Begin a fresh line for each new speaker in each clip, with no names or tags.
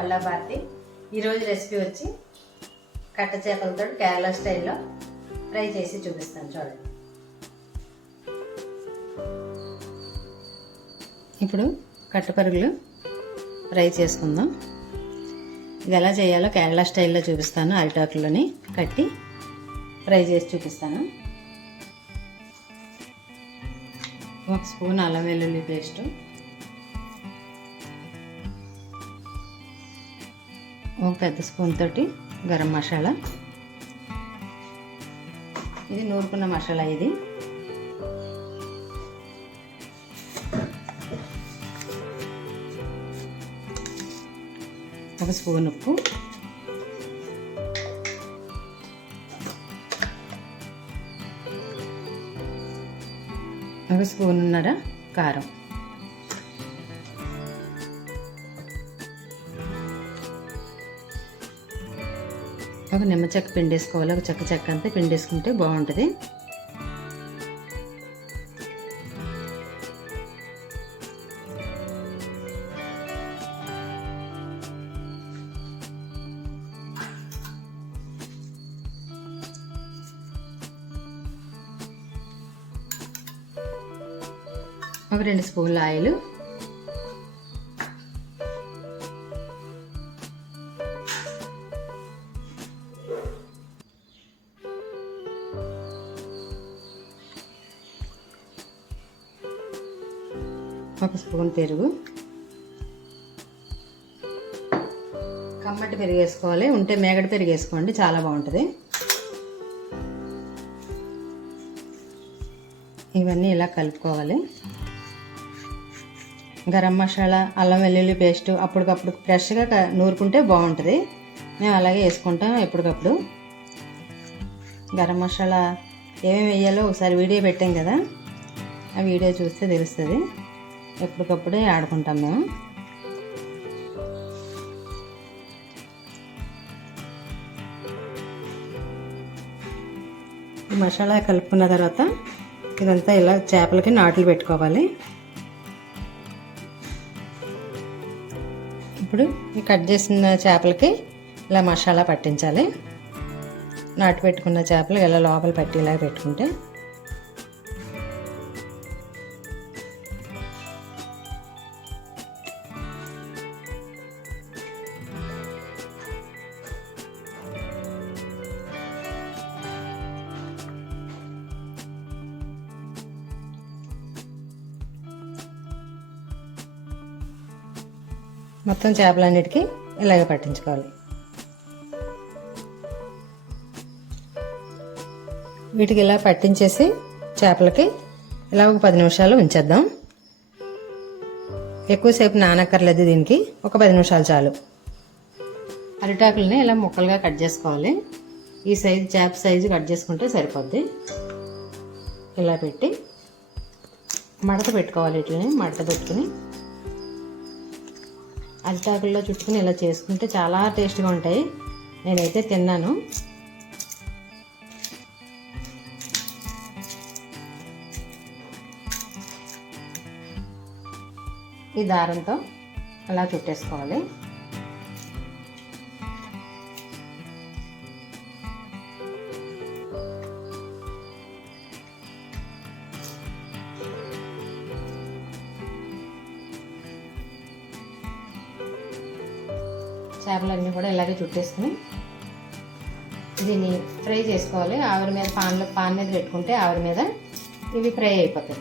వల్ల భారతి ఈరోజు రెసిపీ వచ్చి కట్ట చేపలతో కేరళ స్టైల్లో ఫ్రై చేసి చూపిస్తాను చూడండి. ఇప్పుడు కట్టపరుగులు ఫ్రై చేసుకుందాం. ఇది ఎలా చేయాలో కేరళ స్టైల్లో చూపిస్తాను. అరిటాకులోని కట్టి ఫ్రై చేసి చూపిస్తాను. ఒక స్పూన్ అల్లం వెల్లుల్లి పేస్టు ఒక పెద్ద స్పూన్ తోటి గరం మసాలా. ఇది నూరుకున్న మసాలా ఇది. ఒక స్పూన్ ఉప్పు. ఒక స్పూన్ ఉన్నర కారం. ఒక నిమ్మ చెక్క పిండేసుకోవాలి. ఒక చెక్క చెక్క అంతా పిండేసుకుంటే బాగుంటుంది. ఒక రెండు స్పూన్ల ఆయిల్ స్పూన్ పెరుగు. కమ్మటి పెరుగు వేసుకోవాలి. ఉంటే మేగడ పెరుగు వేసుకోండి. చాలా బాగుంటుంది. ఇవన్నీ ఇలా కలుపుకోవాలి. గరం మసాలా అల్లం వెల్లుల్లి పేస్ట్ అప్పటికప్పుడు ఫ్రెష్గా నూరుకుంటే బాగుంటుంది. మేము అలాగే వేసుకుంటాం ఎప్పటికప్పుడు. గరం మసాలా ఏమేమి వేయాలో ఒకసారి వీడియో పెట్టాం కదా. ఆ వీడియో చూస్తే తెలుస్తుంది. ఎప్పటికప్పుడే ఆడుకుంటాం మేము ఈ మసాలా కలుపుకున్న తర్వాత ఇదంతా ఇలా చేపలకి నాట్లు పెట్టుకోవాలి. ఇప్పుడు ఈ కట్ చేసిన చేపలకి ఇలా మసాలా పట్టించాలి. నాటు పెట్టుకున్న చేపలు ఇలా లోపల పట్టి ఇలా పెట్టుకుంటే మొత్తం చేపలన్నిటికీ ఇలాగే పట్టించుకోవాలి. వీటికి ఇలా పట్టించేసి చేపలకి ఇలా ఒక పది నిమిషాలు ఉంచేద్దాం. ఎక్కువసేపు నానక్కర్లేదు దీనికి ఒక పది నిమిషాలు చాలు. అరిటాకులని ఇలా ముక్కలుగా కట్ చేసుకోవాలి. ఈ సైజు చేప సైజు కట్ చేసుకుంటే సరిపోద్ది. ఇలా పెట్టి మడత పెట్టుకోవాలి వీటిని మడత పెట్టుకుని అరిటాకుల్లో చుట్టుకుని ఇలా చేసుకుంటే చాలా టేస్ట్గా ఉంటాయి. నేనైతే తిన్నాను. ఈ దారంతో అలా చుట్టేసుకోవాలి. చేపలన్నీ కూడా ఇలాగే చుట్టేసుకుని దీన్ని ఫ్రై చేసుకోవాలి. ఆవిరి మీద పాన్లో పాన్ మీద పెట్టుకుంటే ఆవిరి మీద ఇవి ఫ్రై అయిపోతాయి.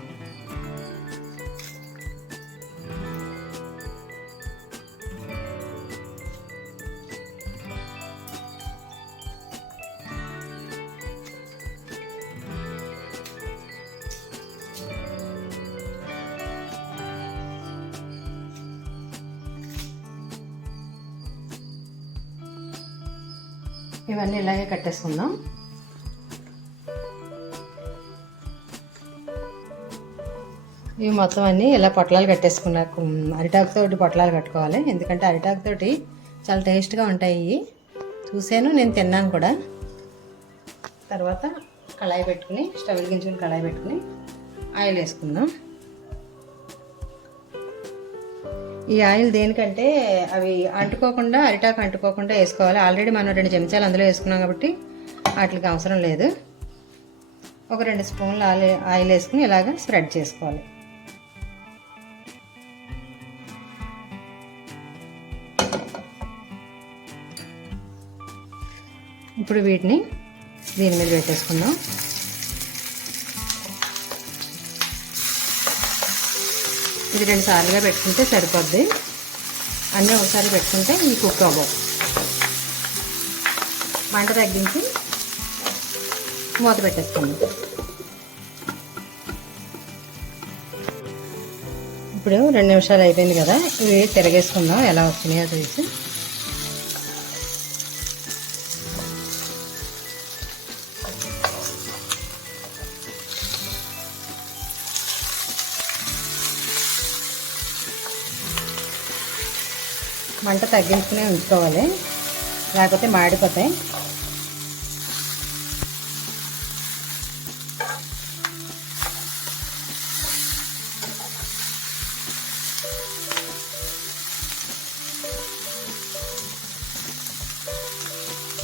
ఇవన్నీ ఇలాగే కట్టేసుకుందాం. ఇవి మొత్తం అన్నీ ఇలా పొట్లాలు కట్టేసుకున్నా అరిటాకుతోటి పొట్లాలు కట్టుకోవాలి. ఎందుకంటే అరిటాకుతోటి చాలా టేస్ట్గా ఉంటాయి చూసాను చూశాను నేను తిన్నాను కూడా. తర్వాత కళాయి పెట్టుకుని స్టవ్ వెలిగించుకుని కళాయి పెట్టుకుని ఆయిల్ వేసుకుందాం. ఈ ఆయిల్ దేనికంటే అవి అంటుకోకుండా అరిటాకు అంటుకోకుండా వేసుకోవాలి. ఆల్రెడీ మనం రెండు చెంచాలు అందులో వేసుకున్నాం కాబట్టి వాటికి అవసరం లేదు. ఒక రెండు స్పూన్లు ఆయిల్ ఆయిల్ వేసుకుని ఇలాగ స్ప్రెడ్ చేసుకోవాలి. ఇప్పుడు వీటిని దీని మీద పెట్టేసుకుందాం. ఇది రెండు సార్లుగా పెట్టుకుంటే సరిపోద్ది. అన్నీ ఒకసారి పెట్టుకుంటే ఈ కుక్ అవ్వవు మంట తగ్గించి మూత పెట్టేసుకుందాం ఇప్పుడు రెండు నిమిషాలు అయిపోయింది కదా ఇవి తిరగేసుకుందాం ఎలా వచ్చినాయో చూసి. మంట తగ్గించుకునే ఉంచుకోవాలి. లేకపోతే మాడిపోతాయి.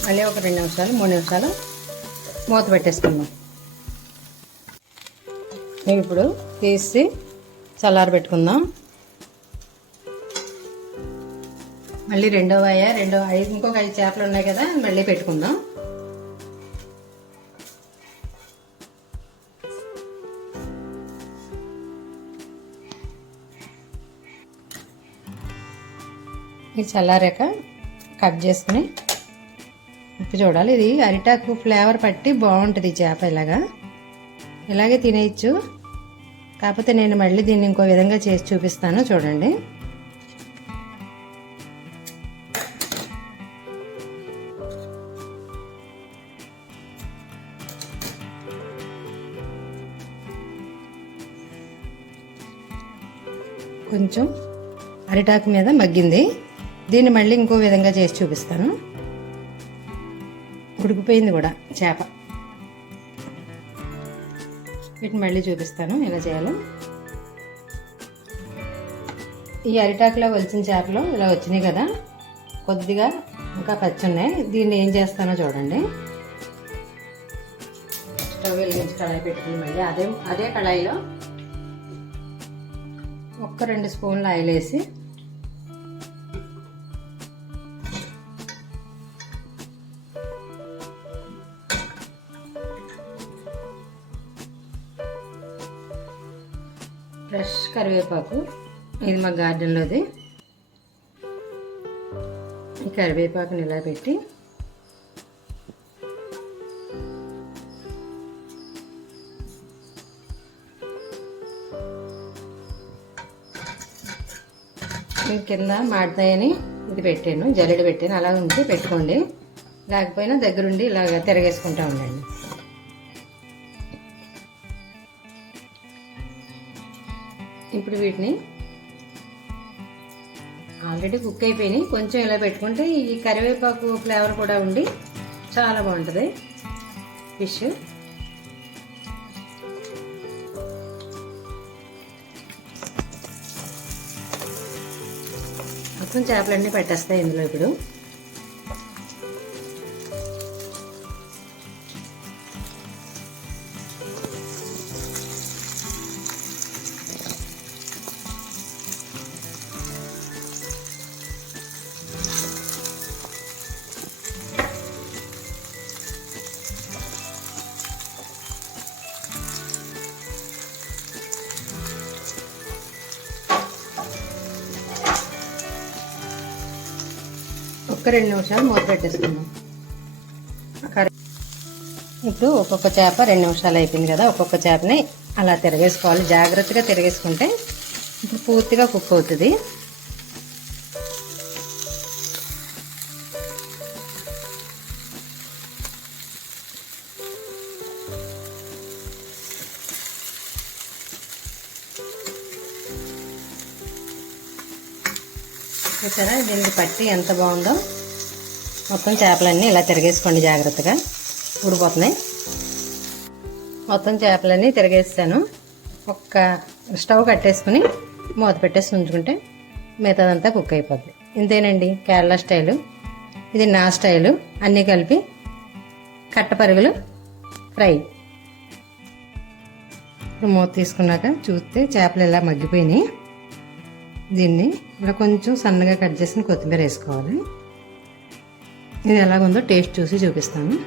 మళ్ళీ ఒక రెండు నిమిషాలు మూడు నిమిషాలు మూత పెట్టేసుకుందాం. ఇప్పుడు తీసి చల్లారి పెట్టుకుందాం మళ్ళీ రెండో అయ్య రెండో ఐదు ఇంకొక ఐదు చేపలు ఉన్నాయి కదా మళ్ళీ పెట్టుకుందాం. ఇది చల్లారాక కట్ చేసుకుని ఉప్పు చూడాలి. ఇది అరిటాకు ఫ్లేవర్ పట్టి బాగుంటుంది చేప ఇలాగా. ఇలాగే తినేయచ్చు. కాకపోతే నేను మళ్ళీ దీన్ని ఇంకో విధంగా చేసి చూపిస్తాను చూడండి. కొంచెం అరిటాకు మీద మగ్గింది. దీన్ని మళ్ళీ ఇంకో విధంగా చేసి చూపిస్తాను. ఉడికిపోయింది కూడా చేప. వీటిని మళ్ళీ చూపిస్తాను ఎలా చేయాలో. ఈ అరిటాకులో వచ్చిన చేపలు ఇలా వచ్చినాయి కదా. కొద్దిగా ఇంకా పచ్చి ఉన్నాయి. దీన్ని ఏం చేస్తానో చూడండి. స్టవ్ వెలిగించి కళాయి పెట్టుకుని మళ్ళీ అదే అదే కళాయిలో ఒక్క రెండు స్పూన్లు ఆయిల్ వేసి ఫ్రెష్ కరివేపాకు ఇది మా గార్డెన్లోది. ఈ కరివేపాకుని ఇలా పెట్టి కింద మాడతాయని ఇది పెట్టాను జల్లెడ పెట్టాను. అలా ఉంచి పెట్టుకోండి. లేకపోయినా దగ్గరుండి ఇలాగ తిరగేసుకుంటా ఉండండి. ఇప్పుడు వీటిని ఆల్రెడీ కుక్ అయిపోయినాయి. కొంచెం ఇలా పెట్టుకుంటే ఈ కరివేపాకు ఫ్లేవర్ కూడా ఉండి చాలా బాగుంటుంది. ఫిష్. మొత్తం చేపలన్నీ పెట్టేస్తాయి ఇందులో ఇప్పుడు. ఒక్క రెండు నిమిషాలు మూత పెట్టేసుకుందాం. ఇప్పుడు ఒక్కొక్క చేప రెండు నిమిషాలు అయిపోయింది కదా ఒక్కొక్క చేపని అలా తిరగేసుకోవాలి. జాగ్రత్తగా తిరగేసుకుంటే ఇప్పుడు పూర్తిగా కుక్ అవుతుంది. చూసారా? దీనికి పట్టి ఎంత బాగుందో. మొత్తం చేపలన్నీ ఇలా తిరగేసుకోండి జాగ్రత్తగా. ఊడిపోతున్నాయి. మొత్తం చేపలన్నీ తిరగేస్తాను. ఒక్క స్టవ్ కట్టేసుకుని మూత పెట్టేసి ఉంచుకుంటే మిగతాదంతా కుక్ అయిపోద్ది. ఇంతేనండి కేరళ స్టైలు. ఇది నా స్టైలు. అన్నీ కలిపి కట్టపరుగులు ఫ్రై. ఇప్పుడు మూత తీసుకున్నాక చూస్తే చేపలు ఇలా మగ్గిపోయినాయి. దీన్ని ఇలా కొంచెం సన్నగా కట్ చేసిన కొత్తిమీర వేసుకోవాలి. ఇది ఎలాగుందో టేస్ట్ చూసి చూపిస్తాను.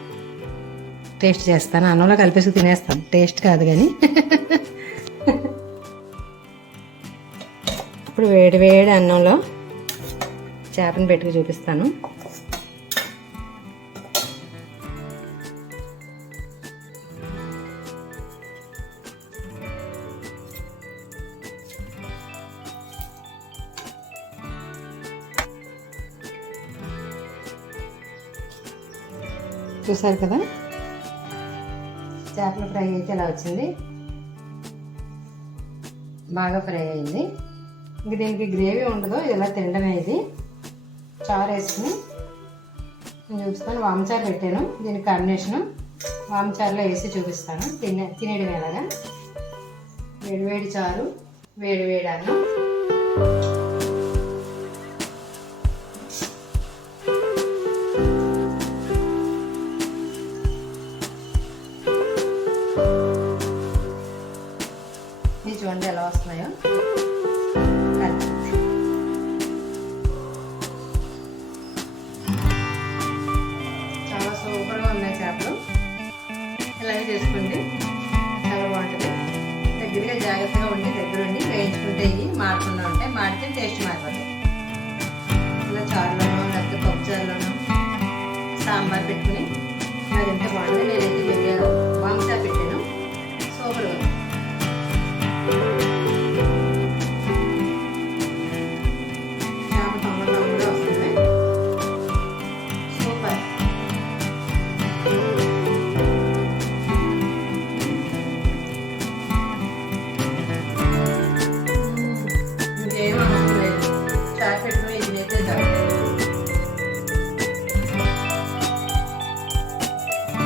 టేస్ట్ చేస్తాను. అన్నంలో కలిపేసి తినేస్తాను. టేస్ట్ కాదు కానీ. ఇప్పుడు వేడి వేడి అన్నంలో చేపను పెట్టుకు చూపిస్తాను. చూసారు కదా? చేపల ఫ్రై అయితే ఇలా వచ్చింది. బాగా ఫ్రై అయింది. ఇంక దీనికి గ్రేవీ ఉండదు ఇలా తినడమే ఇది. చారు వేసుకుని నేను చూపిస్తాను. వామచారు పెట్టాను దీనికి కాంబినేషను వామచారులో వేసి చూపిస్తాను. తినే తినేయడం ఎలాగా వేడి వేడి చారు వేడి వేడి అన్నం. లాగా చేసుకోండి. చాలా బాగుంటుంది దగ్గరగా జాగ్రత్తగా ఉండి దగ్గరుండి వేయించుకుంటే ఇవి మాడకుండా ఉంటాయి. మాడితే టేస్ట్ మారిపోతాయి. ఇలా చారులోనూ లేకపోతే పప్పు చారులోనూ సాంబార్ పెట్టుకుని అది ఎంత బాగుంటుంది నేను